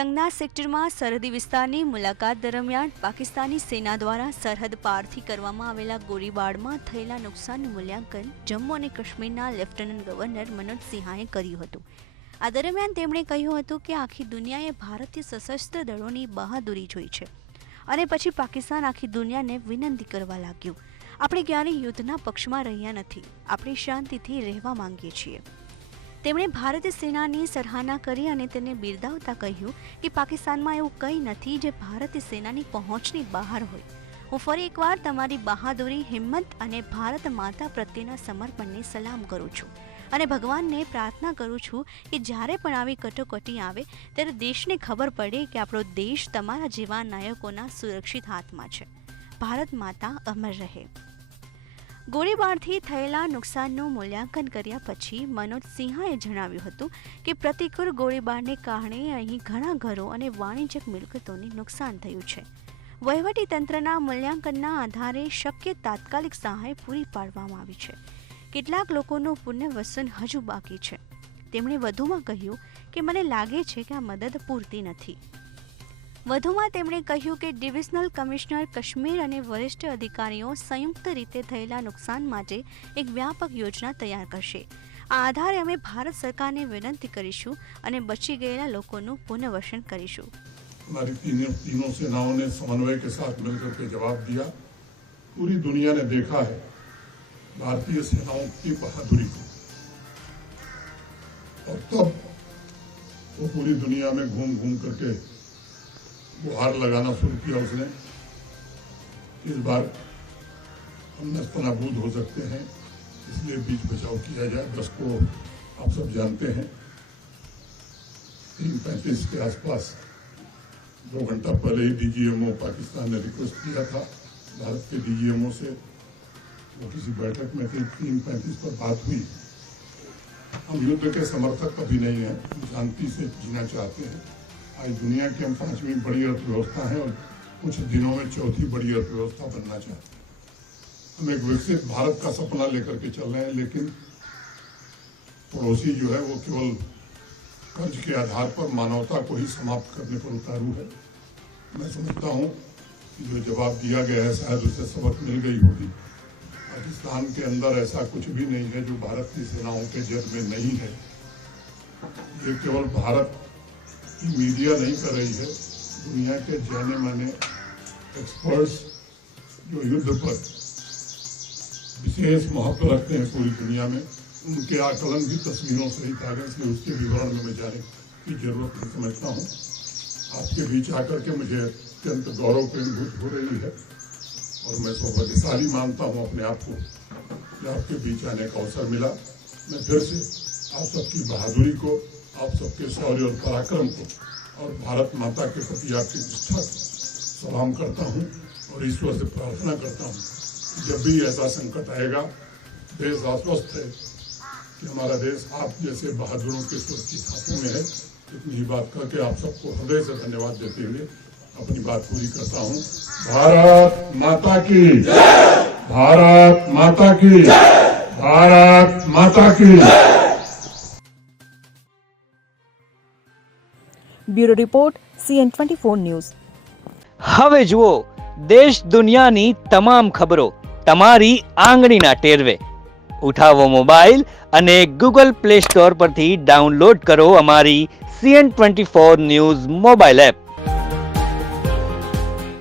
પતંગના સેક્ટરમાં સરહદી વિસ્તારની મુલાકાત દરમિયાન પાકિસ્તાની સેના દ્વારા સરહદ પારથી કરવામાં આવેલા ગોળીબારમાં થયેલા નુકસાનનું મૂલ્યાંકન જમ્મુ અને કાશ્મીરના લેફ્ટનન્ટ ગવર્નર મનોજ સિંહાએ કર્યું હતું। આ દરમિયાન તેમણે કહ્યું હતું કે આખી દુનિયાએ ભારતીય સશસ્ત્ર દળોની બહાદુરી જોઈ છે અને પછી પાકિસ્તાન આખી દુનિયાને વિનંતી કરવા લાગ્યું, આપણે ક્યારેય યુદ્ધના પક્ષમાં રહ્યા નથી, આપણે શાંતિથી રહેવા માંગીએ છીએ। તેમણે ભારતીય સેનાની સરાહના કરી અને તેને બિરદાવતા કહ્યું કે પાકિસ્તાનમાં એવું કંઈ નથી જે ભારતીય સેનાની પહોંચની બહાર હોય। હું ફરી એકવાર તમારી બહાદુરી, હિંમત અને ભારત માતા પ્રત્યેના સમર્પણને સલામ કરું છું અને ભગવાનને પ્રાર્થના કરું છું કે જ્યારે પણ આવી કટોકટી આવે ત્યારે દેશને ખબર પડે કે આપણો દેશ તમારા જેવા નાયકોના સુરક્ષિત હાથમાં છે। ભારત માતા અમર રહે। ગોળીબારથી થયેલા નુકસાનનું મૂલ્યાંકન કર્યા પછી મનોજ સિંહાએ જણાવ્યું હતું કે પ્રતિકૂળ ગોળીબારને કારણે અહીં ઘણા ઘરો અને વાણિજ્યક મિલકતોને નુકસાન થયું છે। વહીવટીતંત્રના મૂલ્યાંકનના આધારે શક્ય તાત્કાલિક સહાય પૂરી પાડવામાં આવી છે। કેટલાક લોકોનું પુનર્વસન હજુ બાકી છે। તેમણે વધુમાં કહ્યું કે મને લાગે છે કે આ મદદ પૂરતી નથી। વધુમાં તેમણે કહ્યું કે ડિવિઝનલ કમિશનર કાશ્મીર અને વરિષ્ઠ અધિકારીઓ સંયુક્ત રીતે થયેલા નુકસાન માટે એક વ્યાપક યોજના તૈયાર કરશે। આ આધારે અમે ભારત સરકારને વિનંતી કરીશું અને બચી ગયેલા લોકોનું પુનર્વસન કરીશું। हमारी तीनों सेनाओं ने समन्वय के साथ मिलकर के जवाब दिया। पूरी दुनिया ने देखा है भारतीय सेनाओं की बहादुरी को, और तब वो पूरी दुनिया में घूम घूम करके गुहार लगाना शुरू किया उसने। इस बार हम नस्तनाबूद हो सकते हैं, इसलिए बीच बचाव किया जाए। 10 को आप सब जानते हैं, 3:35 के आसपास 2 घंटा पहले ही DGMO पाकिस्तान ने रिक्वेस्ट किया था भारत के DGMO से। वो किसी बैठक में थी, 3:35 पर बात हुई। हम युद्ध के समर्थक कभी नहीं हैं, हम शांति से जीना चाहते हैं। आज दुनिया की हम 5वीं बड़ी अर्थव्यवस्था है और कुछ दिनों में 4थी बड़ी अर्थव्यवस्था बनना चाहते हैं। हम एक विकसित भारत का सपना लेकर के चल रहे हैं, लेकिन पड़ोसी जो है वो केवल कर्ज के आधार पर मानवता को ही समाप्त करने पर उतारू है। मैं समझता हूँ कि जो जवाब दिया गया है शायद उसे सबक मिल गई होगी। पाकिस्तान के अंदर ऐसा कुछ भी नहीं है जो भारत की सेनाओं के जद में नहीं है। ये केवल भारत की मीडिया नहीं कर रही है, दुनिया के जाने माने एक्सपर्ट्स जो युद्ध पर विशेष महत्व रखते हैं पूरी दुनिया में, उनके आकलन भी तस्वीरों सहित आ गए, इसलिए उसके विवरण में मैं जाने की जरूरत नहीं समझता हूँ। आपके बीच आकर के मुझे अत्यंत गौरव की अनुभूति हो रही है और मैं सौभाग्यशाली मानता हूँ अपने आप को कि आपके बीच आने का अवसर मिला। मैं फिर से आप सबकी बहादुरी को, आप सबके शौर्य और पराक्रम को और भारत माता के प्रति आपकी निष्ठा को सलाम करता हूँ और ईश्वर से प्रार्थना करता हूँ कि जब भी ऐसा संकट आएगा, देश आश्वस्त है कि हमारा देश आप जैसे बहादुरों के सुरक्षित हाथों में है। इतनी ही बात करके आप सबको हृदय से धन्यवाद देते हुए अपनी बात पूरी करता हूँ। भारत माता की जय! भारत माता की जय! भारत माता की जय! Bureau report CN24 news. હવે જુઓ દેશ દુનિયાની તમામ ખબરો તમારી આંગળીના ટેરવે। ઉઠાવો મોબાઈલ અને ગૂગલ પ્લે સ્ટોર પરથી ડાઉનલોડ કરો અમારી CN24 ન્યૂઝ મોબાઈલ એપ।